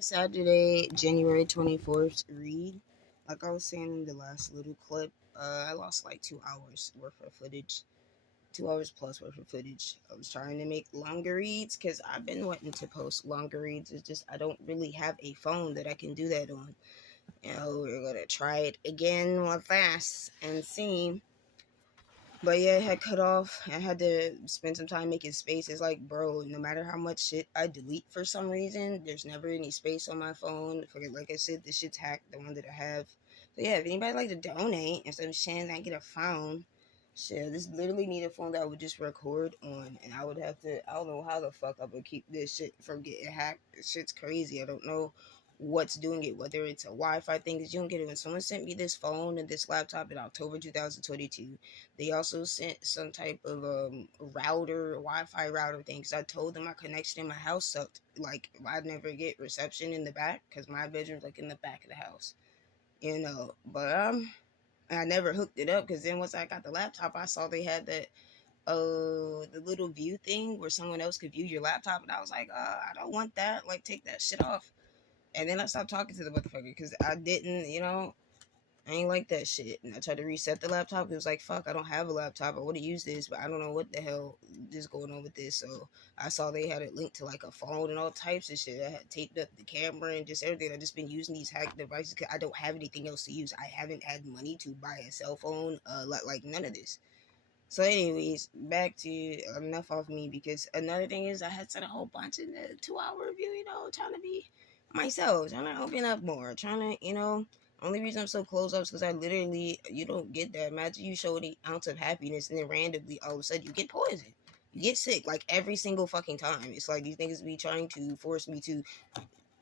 Saturday, January 24th read. Like I was saying in the last little clip, I lost like 2 hours worth of footage. 2 hours plus worth of footage. I was trying to make longer reads because I've been wanting to post longer reads. It's just I don't really have a phone that I can do that on. We're gonna try it again with this and see. But yeah, it had cut off. I had to spend some time making space. It's like, bro, no matter how much shit I delete for some reason, there's never any space on my phone. Forget, like I said, this shit's hacked, the one that I have. So yeah, if anybody like to donate and some shit, I get a phone. Shit, this literally need a phone that I would just record on, and I would have to. I don't know how the fuck I would keep this shit from getting hacked. This shit's crazy. I don't know what's doing it, whether it's a Wi-Fi thing. Cause you don't get it when someone sent me this phone and this laptop in October 2022. They also sent some type of router, Wi-Fi router thing. Cause I told them my connection in my house sucked. Like I'd never get reception in the back because my bedroom's like in the back of the house, you know. But I never hooked it up because then once I got the laptop, I saw they had that the little view thing where someone else could view your laptop, and I was like, I don't want that. Like take that shit off. And then I stopped talking to the motherfucker because I didn't, I ain't like that shit. And I tried to reset the laptop. It was like, fuck, I don't have a laptop. I would have used this, but I don't know what the hell is going on with this. So I saw they had it linked to like a phone and all types of shit. I had taped up the camera and just everything. I've just been using these hack devices because I don't have anything else to use. I haven't had money to buy a cell phone, like none of this. So, anyways, back to enough of me because another thing is I had said a whole bunch in the 2 hour review, trying to be myself, trying to open up more, trying to, only reason I'm so closed up is because I literally, you don't get that. Imagine you show an ounce of happiness and then randomly all of a sudden you get poisoned. You get sick like every single fucking time. It's like these niggas be trying to force me to,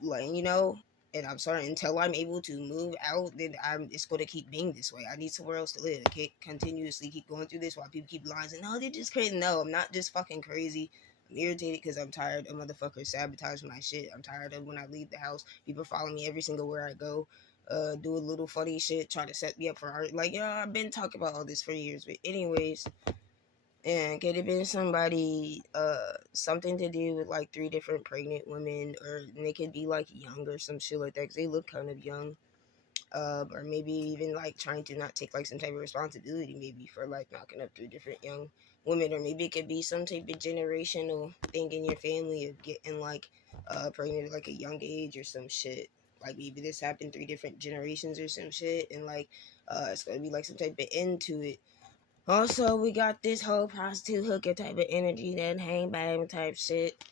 like, and I'm sorry, until I'm able to move out, then it's going to keep being this way. I need somewhere else to live. I can't continuously keep going through this while people keep lying and no, they're just crazy. No, I'm not just fucking crazy. I'm irritated because I'm tired of motherfuckers sabotaging my shit. I'm tired of when I leave the house, people follow me every single where I go. Do a little funny shit, try to set me up for art. Like, I've been talking about all this for years. But anyways, and could have been somebody, something to do with like three different pregnant women, or they could be like young or some shit like that, because they look kind of young. Or maybe even like trying to not take like some type of responsibility, maybe for like knocking up three different young women, or maybe it could be some type of generational thing in your family of getting like pregnant at like a young age or some shit. Like maybe this happened three different generations or some shit, and like it's gonna be like some type of end to it. Also, we got this whole prostitute hooker type of energy, that hang bang type shit.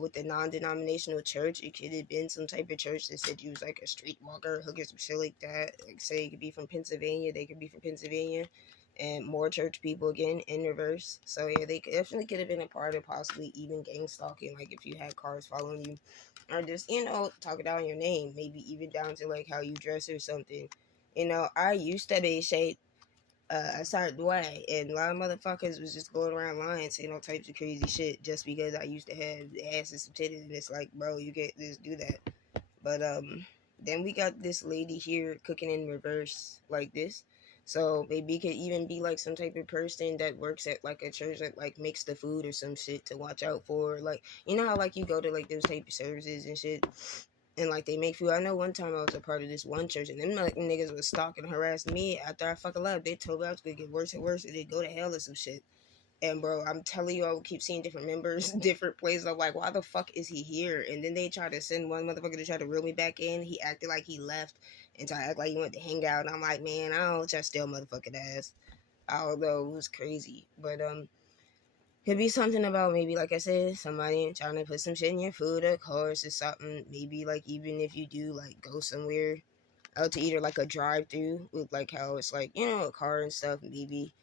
With the non-denominational church, it could have been some type of church that said you was like a streetwalker, hooker, some shit like that. Like say, it could be from Pennsylvania, they could be from Pennsylvania, and more church people again in reverse. So yeah, they definitely could have been a part of possibly even gang stalking, like if you had cars following you, or just talking down your name, maybe even down to like how you dress or something. I used to be shaped a certain way, and a lot of motherfuckers was just going around lying, saying all types of crazy shit just because I used to have ass and some titties, and it's like, bro, you can't just do that. But then we got this lady here cooking in reverse like this. So maybe it could even be like some type of person that works at like a church that like makes the food or some shit to watch out for. Like, you know how like you go to like those type of services and shit, and like they make food. I know one time I was a part of this one church, and them like niggas was stalking, harassing me after I fucking left. They told me I was gonna get worse and worse, and they go to hell or some shit. And bro, I'm telling you, I would keep seeing different members, different places. I'm like, why the fuck is he here? And then they try to send one motherfucker to try to reel me back in. He acted like he left and tried to act like he went to hang out. And I'm like, man, I don't trust still motherfucking ass. I don't know, it was crazy. But could be something about maybe, like I said, somebody trying to put some shit in your food, of course, or something. Maybe like even if you do like go somewhere out to eat, or like a drive-through with like how it's like a car and stuff. Maybe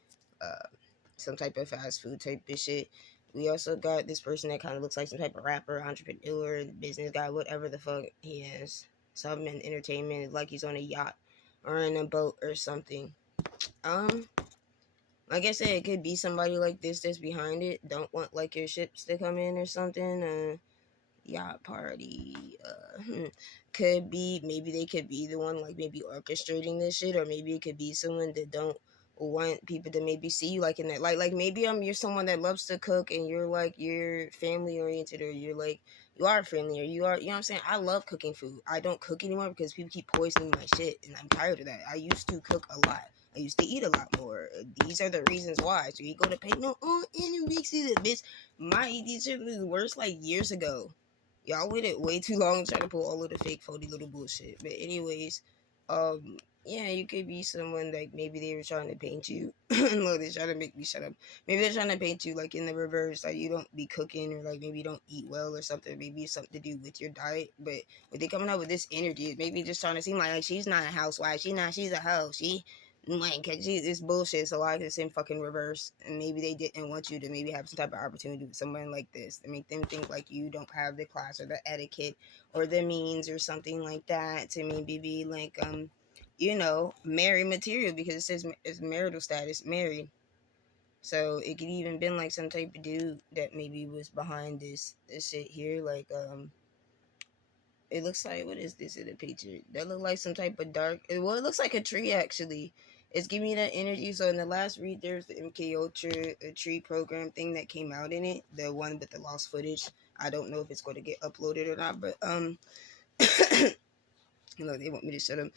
some type of fast food type of shit. We also got this person that kind of looks like some type of rapper, entrepreneur, business guy, whatever the fuck he is. Something in entertainment, like he's on a yacht or in a boat or something. Um, like I said, it could be somebody like this that's behind it. Don't want like your ships to come in or something. Yacht party. Could be, maybe they could be the one like maybe orchestrating this shit, or maybe it could be someone that don't want people to maybe see you like in that, like maybe you're someone that loves to cook and you're like you're family oriented, or you're like you are friendly, or you are, you know what I'm saying? I love cooking food. I don't cook anymore because people keep poisoning my shit, and I'm tired of that. I used to cook a lot. I used to eat a lot more. These are the reasons why. So you go to paint, no, and it mixes it, bitch. These are the worst, like, years ago. Y'all waited way too long trying to pull all of the fake, phony little bullshit. But anyways, yeah, you could be someone like maybe they were trying to paint you. Look, they're trying to make me shut up. Maybe they're trying to paint you like in the reverse, like you don't be cooking, or like maybe you don't eat well or something. Maybe it's something to do with your diet. But when they coming up with this energy, maybe just trying to seem like she's not a housewife. She's a hoe. She like, it's bullshit. So I can send fucking reverse, and maybe they didn't want you to maybe have some type of opportunity with someone like this to make them think like you don't have the class or the etiquette or the means or something like that, to maybe be like you know, married material, because it says it's marital status, married. So it could even been like some type of dude that maybe was behind this shit here, like it looks like, what is this in the picture? That look like some type of dark. Well, it looks like a tree actually. It's giving me that energy. So in the last read, there's the MK Ultra tree program thing that came out in it. The one with the lost footage. I don't know if it's going to get uploaded or not, but you know, they want me to shut them.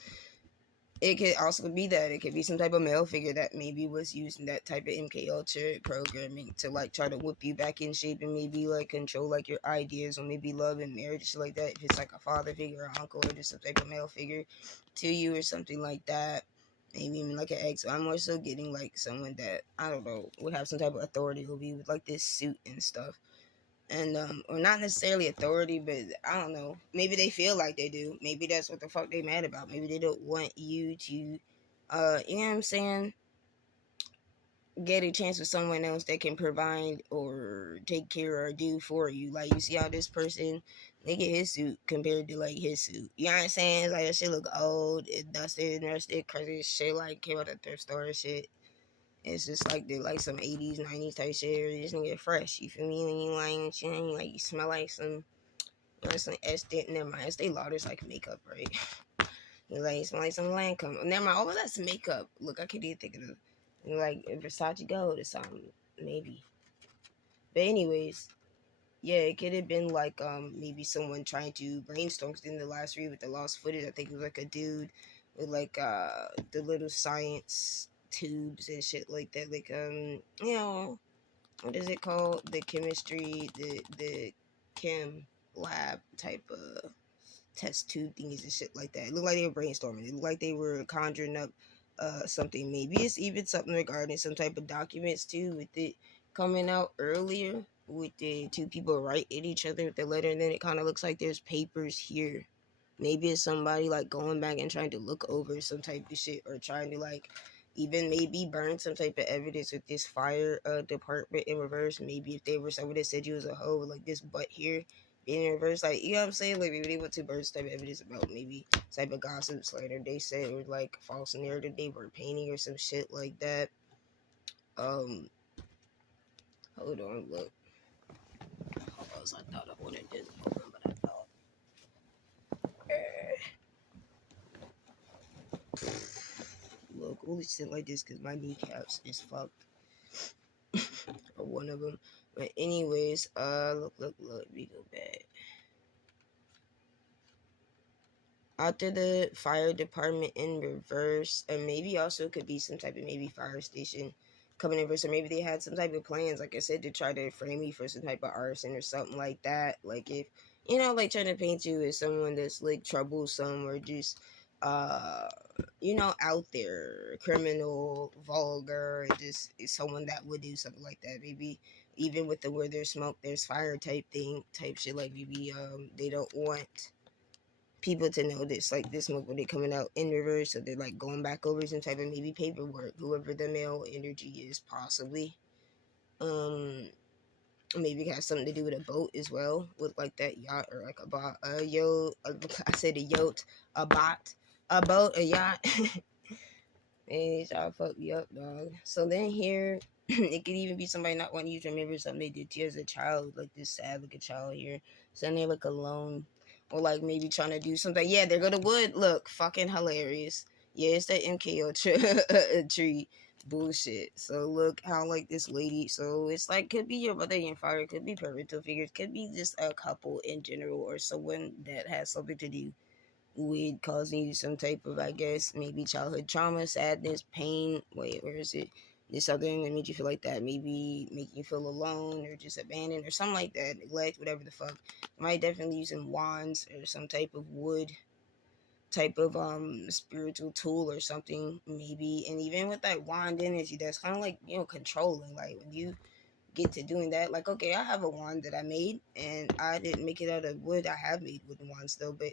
It could also be that it could be some type of male figure that maybe was using that type of MK Ultra programming to like try to whip you back in shape and maybe like control like your ideas on maybe love and marriage, shit like that. If it's like a father figure or uncle or just some type of male figure to you or something like that. Maybe even like an ex. So I'm more so getting like someone that, I don't know, would have some type of authority, will be with like this suit and stuff. And or not necessarily authority, but I don't know, maybe they feel like they do. Maybe that's what the fuck they mad about. Maybe they don't want you to you know what I'm saying, get a chance with someone else that can provide or take care or do for you. Like, you see how this person, they get his suit compared to like his suit, you know what I'm saying? It's like that shit look old, it dusted and rusted, crazy shit, like came out of thrift store and shit. It's just like the like some 80s, 90s type shit, or you just gonna get fresh. You feel me? When you like you smell like some, you know, some Estee. Never mind, Estee Lauder's like makeup, right? You like smell like some Lancome. Never mind. Oh, that's makeup. Look, I can't even think of it. Like Versace Gold or something, maybe. But anyways, yeah, it could have been like maybe someone trying to brainstorm. Cause in the last read with the lost footage, I think it was like a dude with like the little science tubes and shit like that. Like you know, what is it called? The chemistry, the chem lab type of test tube thingies and shit like that. It looked like they were brainstorming. It looked like they were conjuring up something. Maybe it's even something regarding some type of documents too, with it coming out earlier with the two people writing each other with the letter, and then it kind of looks like there's papers here. Maybe it's somebody like going back and trying to look over some type of shit, or trying to like even maybe burn some type of evidence with this fire department in reverse. Maybe if they were someone that said you was a hoe, like this butt here being in reverse, like, you know what I'm saying? Like, maybe they went to burn some type of evidence about maybe type of gossip slander they said, or like false narrative they were painting or some shit like that. Hold on, look. I thought I wanted this open, but I thought. Look, only shit like this because my kneecaps is fucked. Or one of them. But anyways, look, we go back. After the fire department in reverse, and maybe also could be some type of maybe fire station coming in reverse, or maybe they had some type of plans, like I said, to try to frame me for some type of arson or something like that. Like, if, you know, like trying to paint you as someone that's like troublesome, or just you know, out there, criminal, vulgar, just someone that would do something like that. Maybe even with the where there's smoke there's fire type shit. Like, maybe they don't want people to know this, like this smoke when they coming out in reverse, so they're like going back over some type of maybe paperwork, whoever the male energy is, possibly. Maybe it has something to do with a boat as well, with like that yacht, or like a bot, I said a yacht, a bot, a boat, a yacht. And y'all fucked me up, dog. So then here, it could even be somebody not wanting you to remember something they did to you as a child, like this sad looking child here. So then they look alone, or like maybe trying to do something. Yeah, there go the wood. Look, fucking hilarious. Yeah, it's that MK Ultra tree. bullshit. So look how like this lady. So it's like could be your mother, your father, could be parental figures, could be just a couple in general, or someone that has something to do with causing you some type of, I guess, maybe childhood trauma, sadness, pain. Wait, where is it? There's something that made you feel like that, maybe making you feel alone or just abandoned or something like that, neglect, whatever the fuck. You might definitely using wands or some type of wood type of spiritual tool or something, maybe. And even with that wand energy, that's kind of like, you know, controlling. Like when you get to doing that, like, okay, I have a wand that I made, and I didn't make it out of wood. I have made wooden wands though, but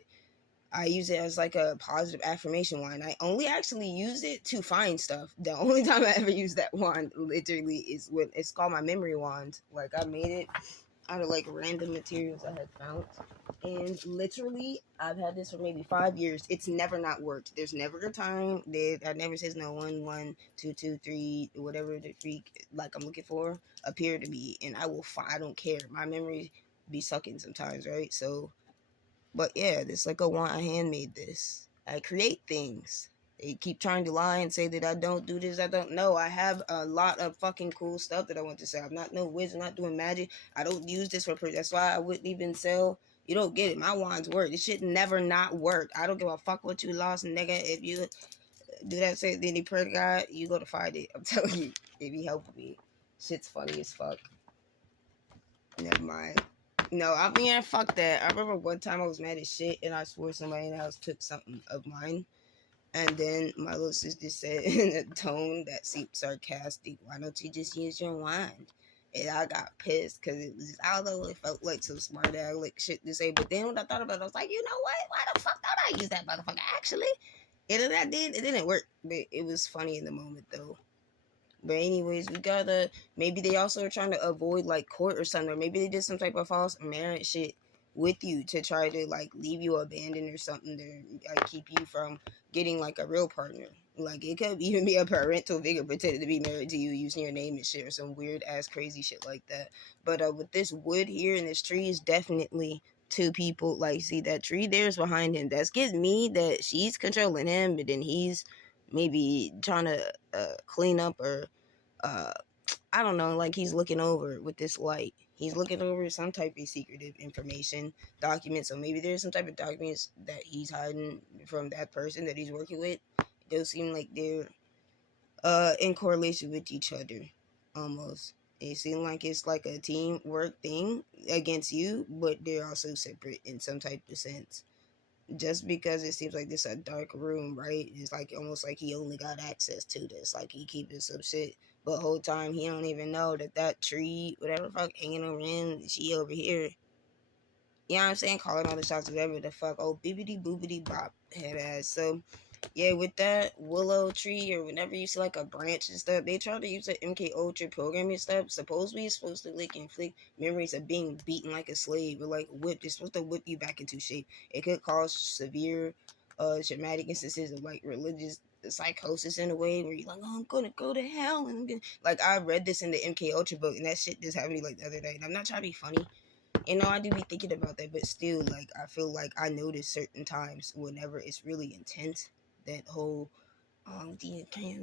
I use it as like a positive affirmation wand. I only actually use it to find stuff. The only time I ever use that wand literally is when it's called my memory wand. Like I made it out of like random materials I had found. And literally I've had this for maybe 5 years. It's never not worked. There's never a time that I never says no 1 1 2 2 3 whatever the freak like I'm looking for appear to be, and I don't care. My memory be sucking sometimes, right? So but yeah, this like a want. I handmade this. I create things. They keep trying to lie and say that I don't do this. I don't know. I have a lot of fucking cool stuff that I want to say. I'm not no wizard. I'm not doing magic. I don't use this for. That's why I wouldn't even sell. You don't get it. My wands work. This shit never not work. I don't give a fuck what you lost, nigga. If you do that, say then you pray to God, you go to find it. I'm telling you, it be helping me. Shit's funny as fuck. Never mind. No, I mean, fuck that. I remember one time I was mad as shit and I swore somebody in the house took something of mine. And then my little sister said in a tone that seemed sarcastic, why don't you just use your wand? And I got pissed because it was just, I don't know, it felt like some smart ass like shit to say. But then when I thought about it, I was like, you know what? Why the fuck don't I use that motherfucker? Actually, and then I did. It didn't work, but it was funny in the moment though. But anyways, we gotta, maybe they also are trying to avoid like court or something, or maybe they did some type of false marriage shit with you to try to like leave you abandoned or something to like keep you from getting like a real partner. Like it could even be a parental figure pretending to be married to you using your name and shit or some weird ass crazy shit like that. But with this wood here and this tree is definitely two people. Like see that tree there's behind him. That's getting me that she's controlling him, but then he's maybe trying to clean up or uh I don't know, like he's looking over with this light. He's looking over some type of secretive information, documents. So maybe there's some type of documents that he's hiding from that person that he's working with. Those seem like they're in correlation with each other almost. It seems like it's like a teamwork thing against you, but they're also separate in some type of sense. Just because it seems like this a dark room, right? It's like almost like he only got access to this. Like he keeping some shit, but whole time he don't even know that tree, whatever the fuck, hanging over him, she over here. You know what I'm saying? Calling all the shots, whatever the fuck. Oh, bibbity boobity bop, head ass. So yeah, with that willow tree or whenever you see like a branch and stuff, they try to use the MK Ultra programming stuff. Supposedly it's supposed to like inflict memories of being beaten like a slave or like whipped. It's supposed to whip you back into shape. It could cause severe traumatic instances of like religious psychosis in a way where you're like, oh, I'm gonna go to hell and I'm gonna like I read this in the MK Ultra book and that shit just happened to me like the other day. And I'm not trying to be funny. You know, I do be thinking about that, but still, like, I feel like I notice certain times whenever it's really intense, that whole, I'm gonna die,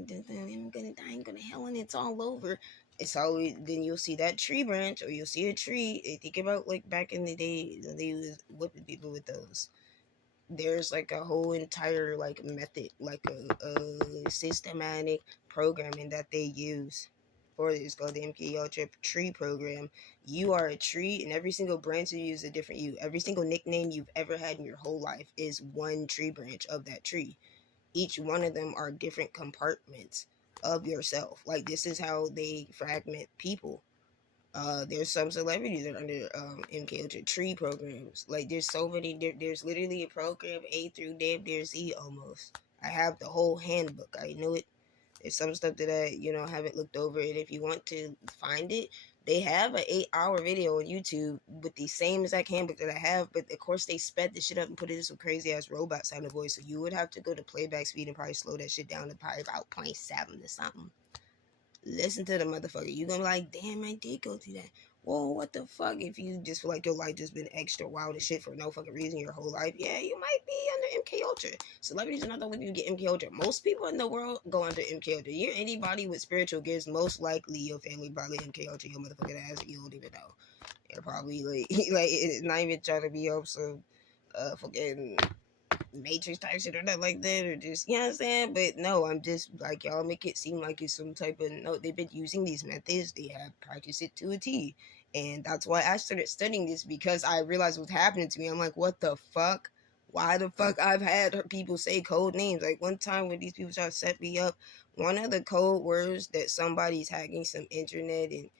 I'm gonna hell, and it's all over. It's always, then you'll see that tree branch, or you'll see a tree. Think about, like, back in the day, they was whipping people with those. There's, like, a whole entire, like, method, like, a systematic programming that they use. Or it's called the MK Ultra Tree Program. You are a tree, and every single branch you use is a different you. Every single nickname you've ever had in your whole life is one tree branch of that tree. Each one of them are different compartments of yourself. Like this is how they fragment people. There's some celebrities that are under MK Ultra Tree programs. Like there's so many. There's literally a program A through damn near Z almost. I have the whole handbook. I know it. There's some stuff that I, haven't looked over. And if you want to find it, they have an 8-hour video on YouTube with the same exact handbook that I have. But of course, they sped the shit up and put it in some crazy ass robot sounding voice. So you would have to go to playback speed and probably slow that shit down to probably about 0.7 or something. Listen to the motherfucker. You're gonna be like, damn, I did go through that. well, what the fuck if you just feel like your life just been extra wild as shit for no fucking reason your whole life? Yeah, you might be under MK Ultra. Celebrities are not the only people who get MK Ultra. Most people in the world go under MK Ultra. You're anybody with spiritual gifts, most likely your family probably MK Ultra your motherfucking ass, and you don't even know. They're probably like it's not even trying to be up some fucking Matrix type shit or nothing like that, or just, you know what I'm saying? But no, I'm just like, y'all make it seem like it's some type of, no, they've been using these methods, they have practiced it to a T. And that's why I started studying this, because I realized what's happening to me. I'm like, what the fuck? Why the fuck I've had people say code names? Like one time when these people try to set me up, one of the code words that somebody's hacking some internet and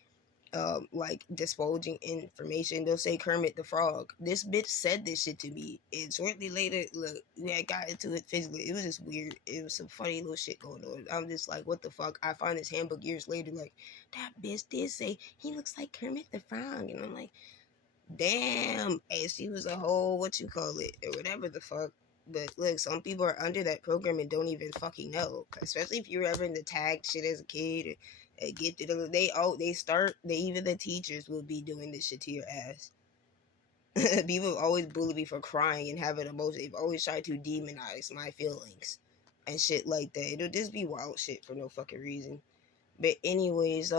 like divulging information, they'll say Kermit the Frog. This bitch said this shit to me, and shortly later, look, we had got into it physically. It was just weird. It was some funny little shit going on. I'm just like, what the fuck? I find this handbook years later, like, that bitch did say he looks like Kermit the Frog, and I'm like, damn. And she was a whole, what you call it, or whatever the fuck. But look, some people are under that program and don't even fucking know. Especially if you were ever in the tag shit as a kid, or gifted. They even the teachers will be doing this shit to your ass. People always bully me for crying and having emotions. They've always tried to demonize my feelings and shit like that. It'll just be wild shit for no fucking reason. But anyways,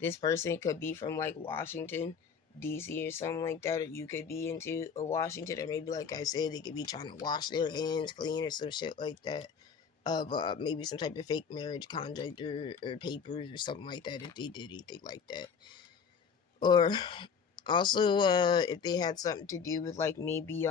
this person could be from like Washington, DC or something like that, or you could be into Washington, or maybe like I said, they could be trying to wash their hands clean or some shit like that, of maybe some type of fake marriage contract or papers or something like that, if they did anything like that. Or also if they had something to do with like maybe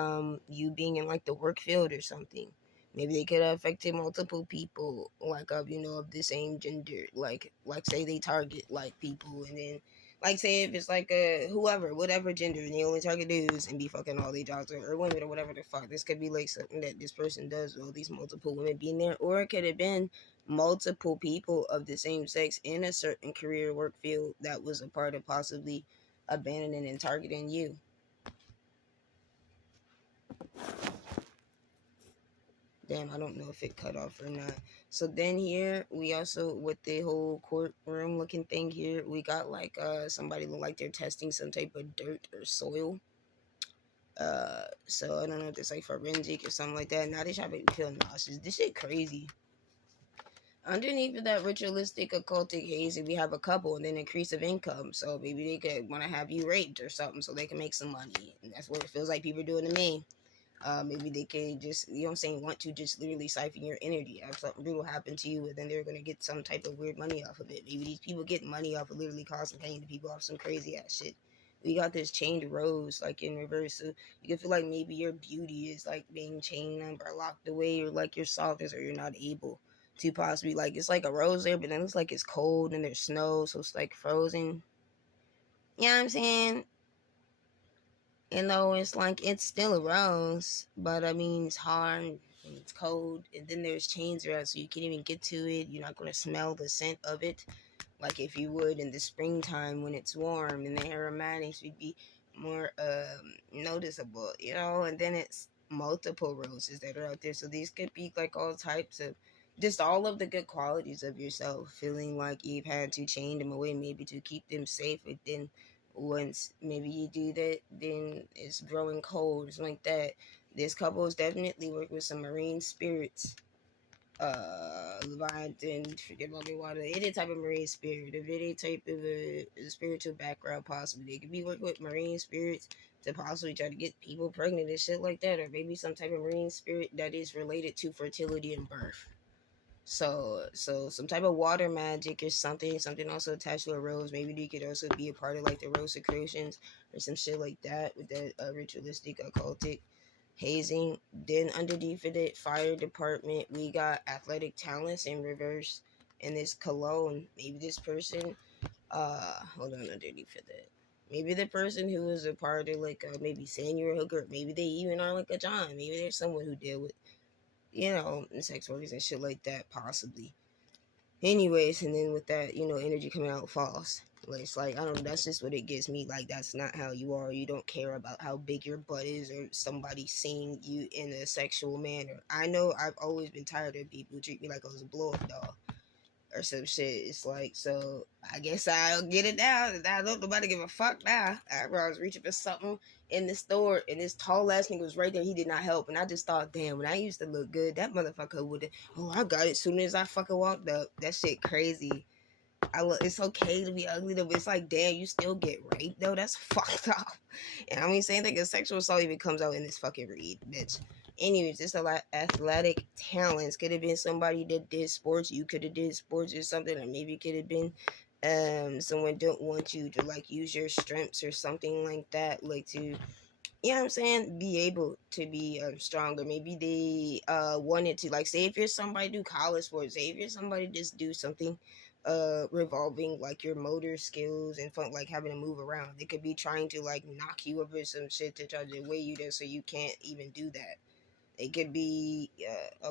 you being in like the work field or something. Maybe they could have affected multiple people, like of of the same gender. Like say they target like people, and then like say if it's like whoever, whatever gender, and they only target dudes and be fucking all these jobs, or women or whatever the fuck. This could be like something that this person does with all these multiple women being there, or it could have been multiple people of the same sex in a certain career work field that was a part of possibly abandoning and targeting you. Damn, I don't know if it cut off or not. So then here we also, with the whole courtroom looking thing here, we got like somebody look like they're testing some type of dirt or soil. So I don't know if it's like forensic or something like that. Now they try to make me feel nauseous. This shit crazy. Underneath of that ritualistic occultic haze, we have a couple and then increase of income. So maybe they could want to have you raped or something so they can make some money. And that's what it feels like people are doing to me. Maybe they could just, you know what I'm saying, want to just literally siphon your energy. Have something brutal happen to you, and then they're going to get some type of weird money off of it. Maybe these people get money off of literally causing pain to people off some crazy ass shit. We got this chained rose like in reverse, so you can feel like maybe your beauty is like being chained up or locked away, or like your softness, or you're not able to possibly, like, it's like a rose there, but then it's like it's cold and there's snow, so it's like frozen. You know what I'm saying? It's like it's still a rose, but I mean it's hard and it's cold, and then there's chains around, so you can't even get to it. You're not gonna smell the scent of it, like if you would in the springtime when it's warm, and the aromatics would be more noticeable, And then it's multiple roses that are out there, so these could be like all types of, just all of the good qualities of yourself, feeling like you've had to chain them away, maybe to keep them safe, but then once maybe you do that, then it's growing cold, something like that. This couple is definitely working with some marine spirits, Leviathan, forget about me, water, any type of marine spirit, of any type of a spiritual background, possibly. They could be working with marine spirits to possibly try to get people pregnant and shit like that, or maybe some type of marine spirit that is related to fertility and birth. So some type of water magic or something also attached to a rose. Maybe they could also be a part of like the Rosicrucians or some shit like that, with that ritualistic occultic hazing. Then underneath of it, fire department, we got athletic talents in reverse, and this cologne. Maybe this person, hold on, underneath of that. Maybe the person who was a part of like maybe saying you're a hooker, maybe they even are like a John. Maybe there's someone who deal with sex workers and shit like that, possibly. Anyways, and then with that, energy coming out false. It's like, I don't know, that's just what it gives me. Like, that's not how you are. You don't care about how big your butt is, or somebody seeing you in a sexual manner. I know I've always been tired of people who treat me like I was a blow-up doll, or some shit. It's like, so I guess I'll get it now. I don't nobody give a fuck now. After I was reaching for something in the store, and this tall ass nigga was right there. He did not help, and I just thought, damn, when I used to look good, that motherfucker would have. Oh, I got it as soon as I fucking walked up. That shit crazy. It's okay to be ugly though, but it's like, damn, you still get raped though. That's fucked up. And I mean, same thing as sexual assault even comes out in this fucking read, bitch. Anyways, it's a lot athletic talents. Could have been somebody that did sports. You could have did sports or something, or maybe it could have been someone don't want you to like use your strengths or something like that, like to, you know what I'm saying, be able to be stronger. Maybe they wanted to, like, say if you're somebody do college sports, say if you're somebody just do something revolving like your motor skills and fun, like having to move around. They could be trying to like knock you over some shit to try to weigh you there so you can't even do that. It could be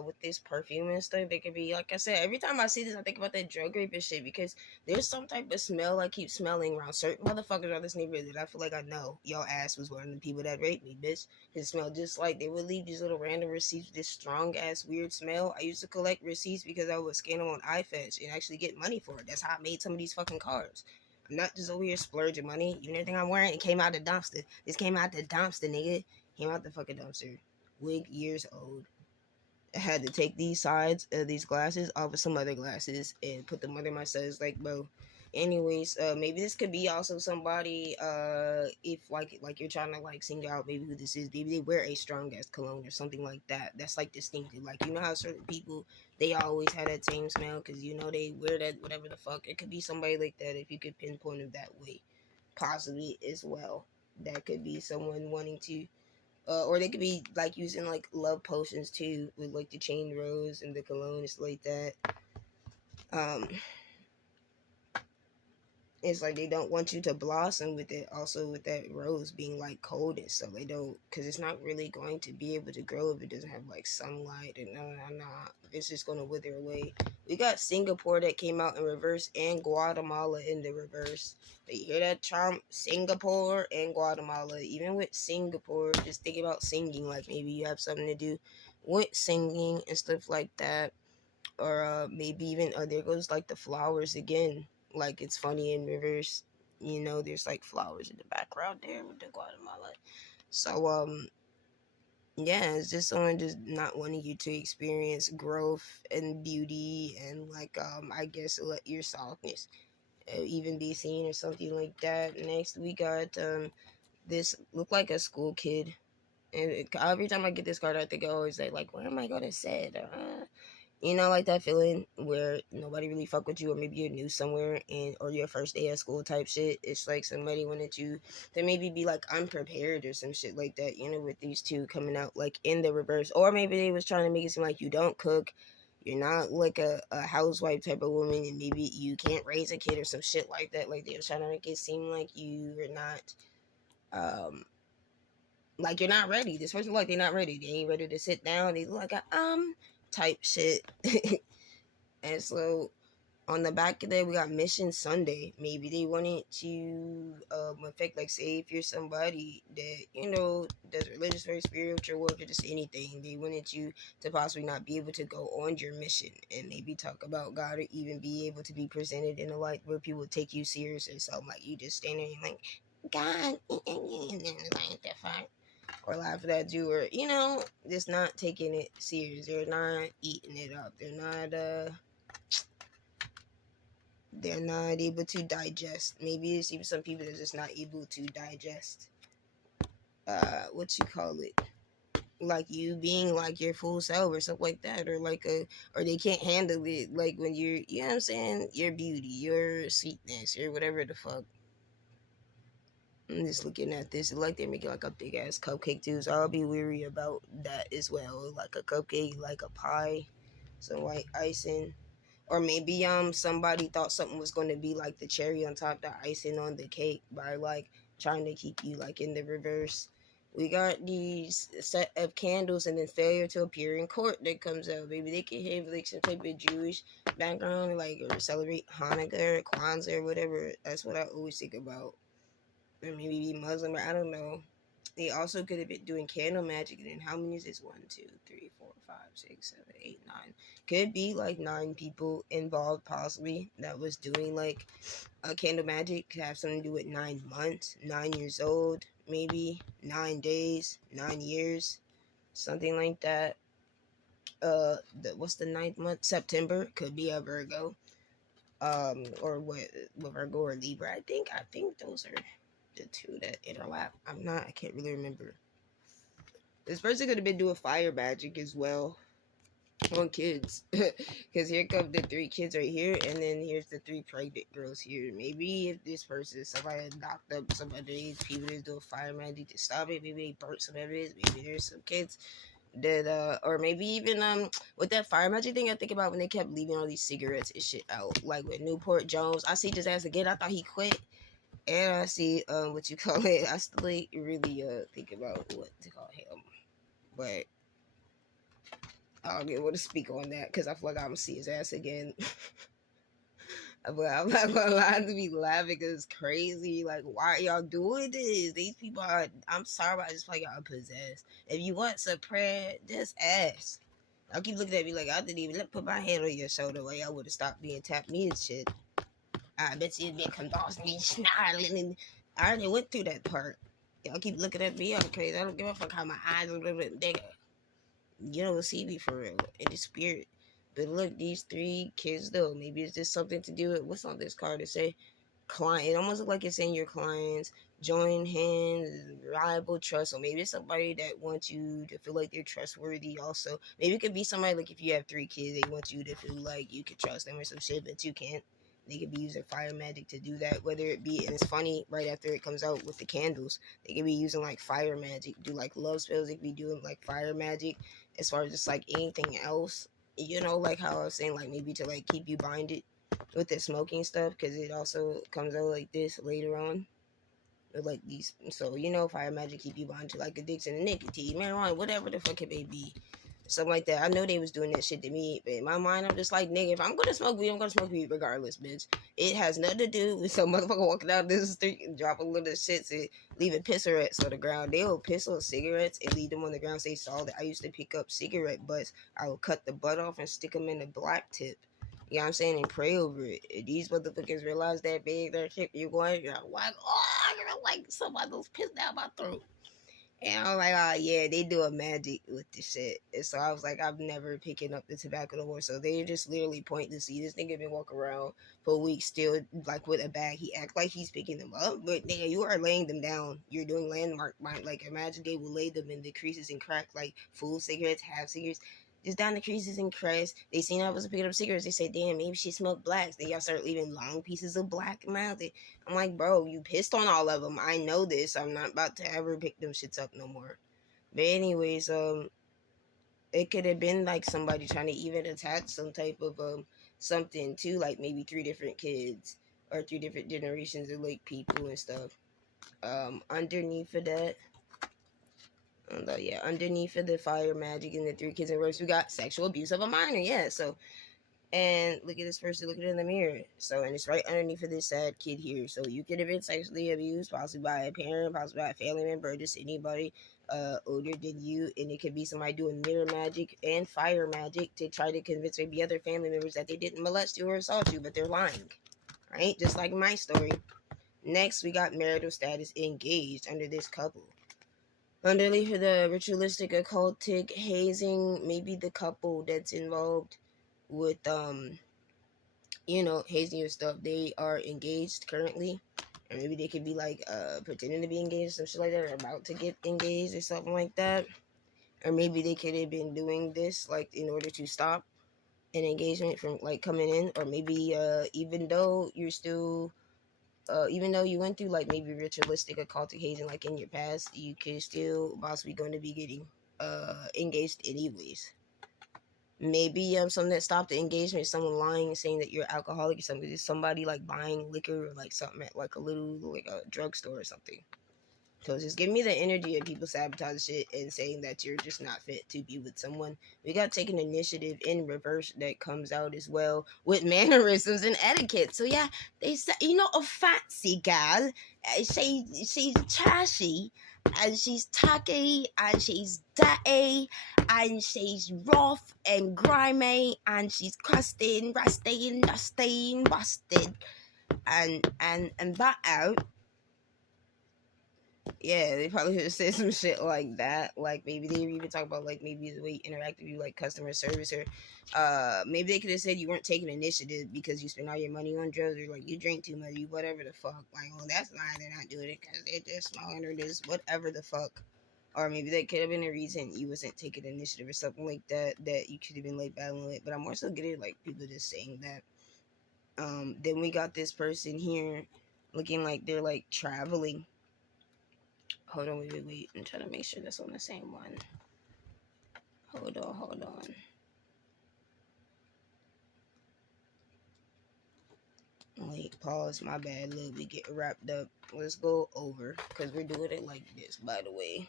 with this perfume and stuff. They could be, like I said, every time I see this, I think about that drug rape and shit, because there's some type of smell I keep smelling around certain motherfuckers around this neighborhood that I feel like I know. Your ass was one of the people that raped me, bitch. It smelled just like, they would leave these little random receipts with this strong ass weird smell. I used to collect receipts because I would scan them on iFetch and actually get money for it. That's how I made some of these fucking cards. I'm not just over here splurging money. Even everything I'm wearing, it came out the dumpster. This came out the dumpster, nigga. Came out the fucking dumpster. Wig years old. I had to take these sides of these glasses off of some other glasses and put them under my sides, like, bro. Anyways, maybe this could be also somebody, if like you're trying to like sing out maybe who this is. Maybe they wear a strong ass cologne or something like that. That's like distinctive. Like, you know how certain people, they always have that same smell because you know they wear that whatever the fuck. It could be somebody like that if you could pinpoint it that way, possibly as well. That could be someone wanting to. Or they could be like using like love potions too, with like the chain rose and the cologne and stuff like that. It's like they don't want you to blossom with it. Also, with that rose being like cold and stuff, they don't, because it's not really going to be able to grow if it doesn't have like sunlight. And it's just gonna wither away. We got Singapore that came out in reverse and Guatemala in the reverse. But you hear that, Trump? Singapore and Guatemala. Even with Singapore, just think about singing. Like maybe you have something to do with singing and stuff like that. Or maybe even, there goes like the flowers again. Like, it's funny in reverse. You know, there's like flowers in the background there with the Guatemala. So, yeah, it's just someone just not wanting you to experience growth and beauty and like, I guess let your softness even be seen or something like that. Next, we got this look like a school kid. And every time I get this card, I think I always say, like, where am I gonna say it? You know, like that feeling where nobody really fuck with you, or maybe you're new somewhere or your first day at school type shit. It's like somebody wanted you to maybe be like unprepared or some shit like that, you know, with these two coming out like in the reverse. Or maybe they was trying to make it seem like you don't cook, you're not like a housewife type of woman, and maybe you can't raise a kid or some shit like that. Like they were trying to make it seem like you are not like you're not ready. This person, like, they're not ready. They ain't ready to sit down. They look like a type shit. And so on the back of that, we got Mission Sunday. Maybe they wanted to affect, like, say if you're somebody that, you know, does religious or spiritual work or just anything, they wanted you to possibly not be able to go on your mission and maybe talk about God, or even be able to be presented in a light where people take you serious or something. Like, you just stand there and like, God, and then like the fuck, or laugh at that Jew, or, you know, just not taking it serious. They're not eating it up. They're not able to digest. Maybe it's even some people that are just not able to digest what you call it, like you being like your full self or something like that, or like or they can't handle it, like when you're, you know what I'm saying, your beauty, your sweetness, or whatever the fuck. I'm just looking at this, like they're making like a big ass cupcake too, so I'll be weary about that as well. Like a cupcake, like a pie, some white icing, or maybe somebody thought something was going to be like the cherry on top, the icing on the cake, by like trying to keep you like in the reverse. We got these set of candles, and then failure to appear in court that comes out. Maybe they could have like some type of Jewish background, like, or celebrate Hanukkah or Kwanzaa or whatever. That's what I always think about. Or maybe be Muslim, or I don't know. They also could have been doing candle magic. And then how many is this? 1, 2, 3, 4, 5, 6, 7, 8, 9. Could be like 9 people involved, possibly, that was doing like candle magic. Could have something to do with 9 months, 9 years old, maybe 9 days, 9 years, something like that. What's the 9th month? September. Could be a Virgo. Or what Virgo or Libra. I think those are the 2 that interlap. I can't really remember. This person could have been doing fire magic as well on kids. Because here come the 3 kids right here, and then here's the 3 pregnant girls here. Maybe if this person, somebody knocked up some of these people that's doing fire magic to stop it, maybe they burnt some evidence, maybe there's some kids that or maybe even with that fire magic thing, I think about when they kept leaving all these cigarettes and shit out, like with Newport Jones. I see his ass again. I thought he quit. And I see what you call it. I still really think about what to call him, but I don't want to speak on that because I feel like I'm gonna see his ass again. But I'm not gonna lie to be laughing because it's crazy. Like, why are y'all doing this? These people are. I'm sorry, but I just feel like y'all possessed. If you want some prayer, just ask. I'll keep looking at me like I didn't even put my hand on your shoulder while y'all would have stopped being tapped me and shit. I bet you been convulsed, me snarling, and I already went through that part. Y'all keep looking at me, I'm crazy. I don't give a fuck how my eyes are a little bit bigger. You don't see me for real in the spirit. But look, these 3 kids though, maybe it's just something to do with what's on this card to say client. It almost looks like it's saying your clients, join hands, reliable trust. So maybe it's somebody that wants you to feel like they're trustworthy also. Maybe it could be somebody like if you have 3 kids, they want you to feel like you can trust them or some shit, but you can't. They could be using fire magic to do that, whether it be, and it's funny, right after it comes out with the candles, they could be using like fire magic, do like love spells, they could be doing like fire magic, as far as just like anything else, you know, like how I was saying, like maybe to like keep you binded with the smoking stuff, because it also comes out like this later on, with like these, so you know, fire magic keep you bonded to like addiction and nicotine, marijuana, whatever the fuck it may be. Something like that. I know they was doing that shit to me, but in my mind, I'm just like, nigga, if I'm gonna smoke weed, I'm gonna smoke weed regardless, bitch. It has nothing to do with some motherfucker walking down this street and dropping little shits and leaving cigarettes on the ground. They will piss on cigarettes and leave them on the ground. Say solid. I used to pick up cigarette butts. I would cut the butt off and stick them in the black tip. You know what I'm saying? And pray over it. If these motherfuckers realize that big, that shit, you're like, oh, you're like, somebody's pissed down my throat. And I was like, oh, yeah, they do a magic with this shit. And so I was like, I'm never picking up the tobacco no more. So they just literally pointless. See, this nigga been walking around for weeks still, like, with a bag. He act like he's picking them up. But, nigga, you are laying them down. You're doing landmark. Like, imagine they will lay them in the creases and cracks, like, full cigarettes, half cigarettes. Just down the creases and cracks. They seen I was picking up cigarettes. They said, damn, maybe she smoked blacks. Then y'all start leaving long pieces of black mouth. I'm like, bro, you pissed on all of them. I know this. I'm not about to ever pick them shits up no more. But anyways, it could have been like somebody trying to even attach some type of something to like maybe 3 different kids or 3 different generations of like people and stuff. Underneath of that, underneath of the fire magic and the 3 kids in reverse, we got sexual abuse of a minor. Yeah, so. And look at this person looking in the mirror. So, and it's right underneath of this sad kid here. So, you could have been sexually abused, possibly by a parent, possibly by a family member, or just anybody older than you. And it could be somebody doing mirror magic and fire magic to try to convince maybe other family members that they didn't molest you or assault you, but they're lying. Right? Just like my story. Next, we got marital status engaged under this couple. Underneath of the ritualistic, occultic, hazing, maybe the couple that's involved with hazing your stuff, they are engaged currently, or maybe they could be like pretending to be engaged, some shit like that, or about to get engaged or something like that. Or maybe they could have been doing this like in order to stop an engagement from like coming in, or maybe even though you're still even though you went through like maybe ritualistic occultic hazing like in your past, you could still possibly going to be getting engaged anyways. Maybe something that stopped the engagement, someone lying and saying that you're alcoholic or something. Just somebody like buying liquor or like something at like a little like a drugstore or something. Because it's giving me the energy of people sabotage shit and saying that you're just not fit to be with someone. We got to take an initiative in reverse that comes out as well with mannerisms and etiquette. So yeah, they say, you're not a fancy gal. She's trashy. and she's tacky, and she's dirty, and she's rough and grimy, and she's crusty, rusty, and dusty, and busted, and that out. Yeah, they probably should have said some shit like that. Like, maybe they even talk about, like, maybe the way you interact with you, like, customer service, or maybe they could have said you weren't taking initiative because you spend all your money on drugs, or, like, you drink too much, you whatever the fuck. Like, well, that's why they're not doing it, because they're just smoking, or this, whatever the fuck. Or maybe that could have been a reason you wasn't taking initiative or something like that, that you could have been, like, battling it. But I'm more so getting, like, people just saying that. Then we got this person here looking like they're, like, traveling. Hold on, wait. I'm trying to make sure that's on the same one. Hold on. Wait, pause, my bad. Look, we get wrapped up. Let's go over, because we're doing it like this, by the way.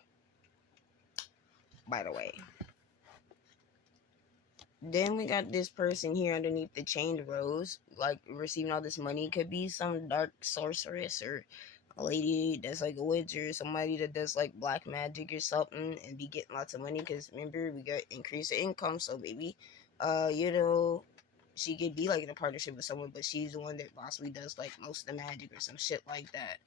Then we got this person here underneath the chained rose, like, receiving all this money. Could be some dark sorceress, or a lady that's like a witch, or somebody that does like black magic or something, and be getting lots of money. Because remember, we got increased income, so maybe she could be like in a partnership with someone, but she's the one that possibly does like most of the magic or some shit like that,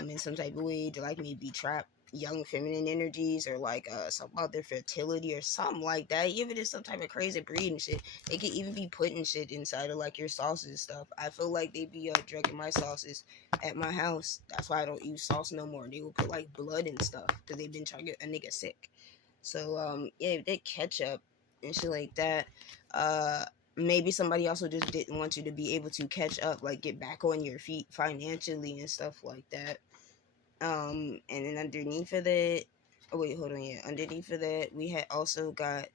in some type of way to like maybe trap young feminine energies, or like something about their fertility or something like that. Even if it's some type of crazy breed and shit, they could even be putting shit inside of like your sauces and stuff. I feel like they be drinking my sauces at my house. That's why I don't use sauce no more. They will put like blood and stuff because they've been trying to get a nigga sick. So yeah, they ketchup and shit like that. Maybe somebody also just didn't want you to be able to catch up, like get back on your feet financially and stuff like that. And then underneath of that, oh wait, hold on, yeah, underneath of that, we had also got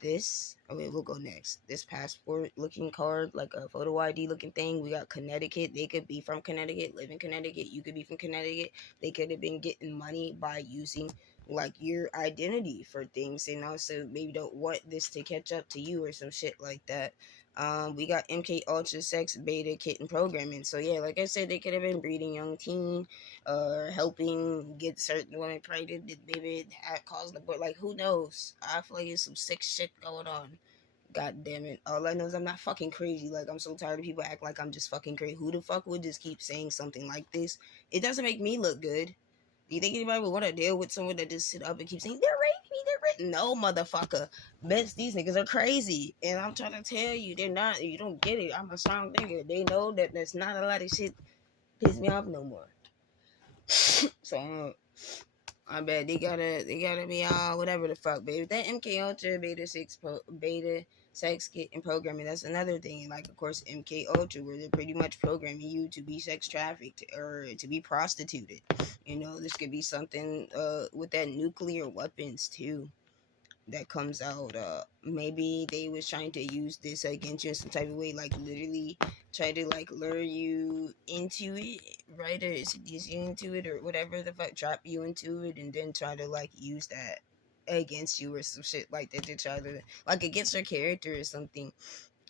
this. Oh wait, we'll go next. This passport looking card, like a photo ID looking thing. We got Connecticut. They could be from Connecticut, live in Connecticut. You could be from Connecticut. They could have been getting money by using like your identity for things, and also maybe don't want this to catch up to you or some shit like that. We got MK Ultra Sex Beta Kitten Programming. So yeah, like I said, they could have been breeding young teen, or helping get certain women pregnant, maybe that caused the birth. Like, who knows? I feel like there's some sick shit going on. God damn it. All I know is I'm not fucking crazy. Like, I'm so tired of people act like I'm just fucking crazy. Who the fuck would just keep saying something like this? It doesn't make me look good. Do you think anybody would want to deal with someone that just sit up and keep saying, they're raping me, they're raping? No, motherfucker. Bitch, these niggas are crazy. And I'm trying to tell you, they're not. You don't get it. I'm a strong nigga. They know that there's not a lot of shit piss me off no more. So I bet they gotta be whatever the fuck, baby. That MK Ultra beta sex kitten programming, that's another thing. And like, of course, MK Ultra, where they're pretty much programming you to be sex trafficked or to be prostituted. You know, this could be something with that nuclear weapons too that comes out. Maybe they was trying to use this against you in some type of way, like literally try to like lure you into it, right, or seduce you into it, or whatever the fuck, trap you into it, and then try to like use that against you or some shit like that, to try to like against your character or something.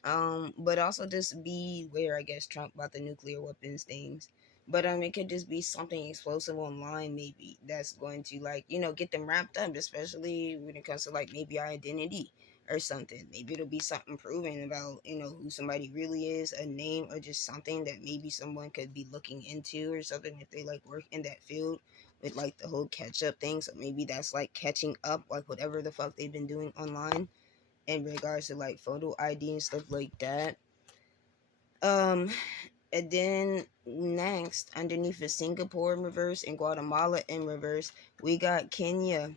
But also just be aware, I guess, Trump, about the nuclear weapons things. But it could just be something explosive online, maybe, that's going to, like, you know, get them wrapped up, especially when it comes to like maybe identity or something. Maybe it'll be something proven about, you know, who somebody really is, a name, or just something that maybe someone could be looking into or something if they like work in that field with like the whole catch up thing. So maybe that's like catching up, like whatever the fuck they've been doing online in regards to like photo ID and stuff like that. And then next, underneath is Singapore in reverse and Guatemala in reverse. We got Kenya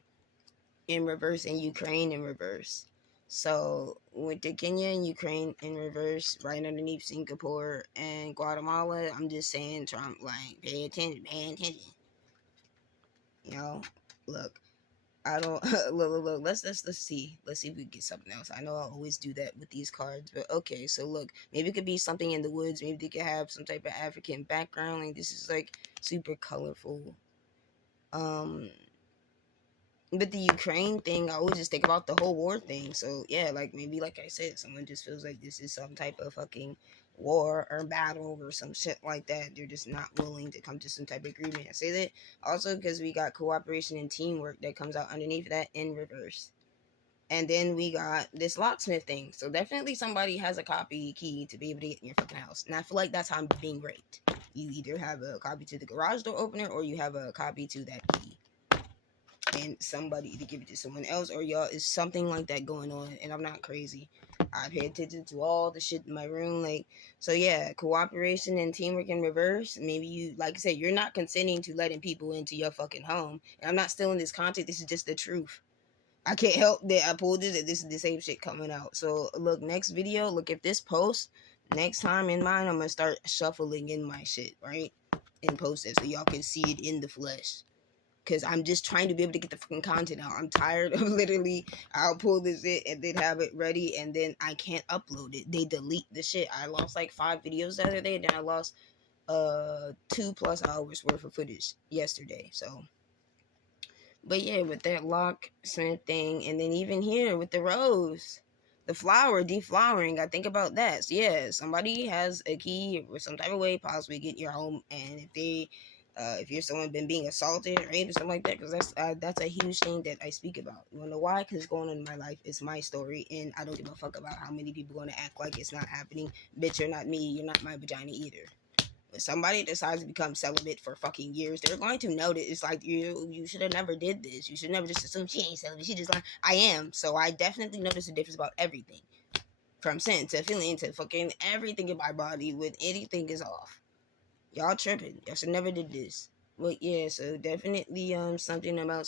in reverse and Ukraine in reverse. So with the Kenya and Ukraine in reverse, right underneath Singapore and Guatemala, I'm just saying, Trump, like, pay attention. You know, look. I don't look. Let's see. Let's see if we can get something else. I know I always do that with these cards, but okay. So look, maybe it could be something in the woods. Maybe they could have some type of African background. Like, this is like super colorful. But the Ukraine thing, I always just think about the whole war thing. So yeah, like maybe like I said, someone just feels like this is some type of fucking war or battle or some shit like that. They're just not willing to come to some type of agreement. I say that also because we got cooperation and teamwork that comes out underneath that in reverse. And then we got this locksmith thing. So definitely somebody has a copy key to be able to get in your fucking house. And I feel like that's how I'm being raped. You either have a copy to the garage door opener or you have a copy to that key. And somebody to give it to someone else, or y'all is something like that going on. And I'm not crazy. I pay attention to all the shit in my room. Like, so yeah, cooperation and teamwork in reverse. Maybe you, like I said, you're not consenting to letting people into your fucking home. And I'm not stealing this content. This is just the truth. I can't help that I pulled it. This is the same shit coming out. So look, next video, look at this post. Next time in mine, I'm gonna start shuffling in my shit, right? And post it so y'all can see it in the flesh. Cause I'm just trying to be able to get the fucking content out. I'm tired of literally, I'll pull this shit and then have it ready and then I can't upload it. They delete the shit. I lost like 5 videos the other day, and then I lost 2+ hours worth of footage yesterday. So but yeah, with that locksmith thing, and then even here with the rose, the flower deflowering, I think about that. So yeah, somebody has a key or some type of way possibly get your home, and if they, if you're someone been being assaulted or raped or something like that, because that's a huge thing that I speak about. You wanna know why? Because it's going on in my life. It's my story, and I don't give a fuck about how many people gonna act like it's not happening. Bitch, you're not me. You're not my vagina either. When somebody decides to become celibate for fucking years, they're going to know that it's like you should have never did this. You should never just assume she ain't celibate. She just like, I am. So I definitely notice a difference about everything. From sin to feeling to fucking everything in my body when anything is off. Y'all tripping. Y'all should never did this. But yeah, so definitely something about some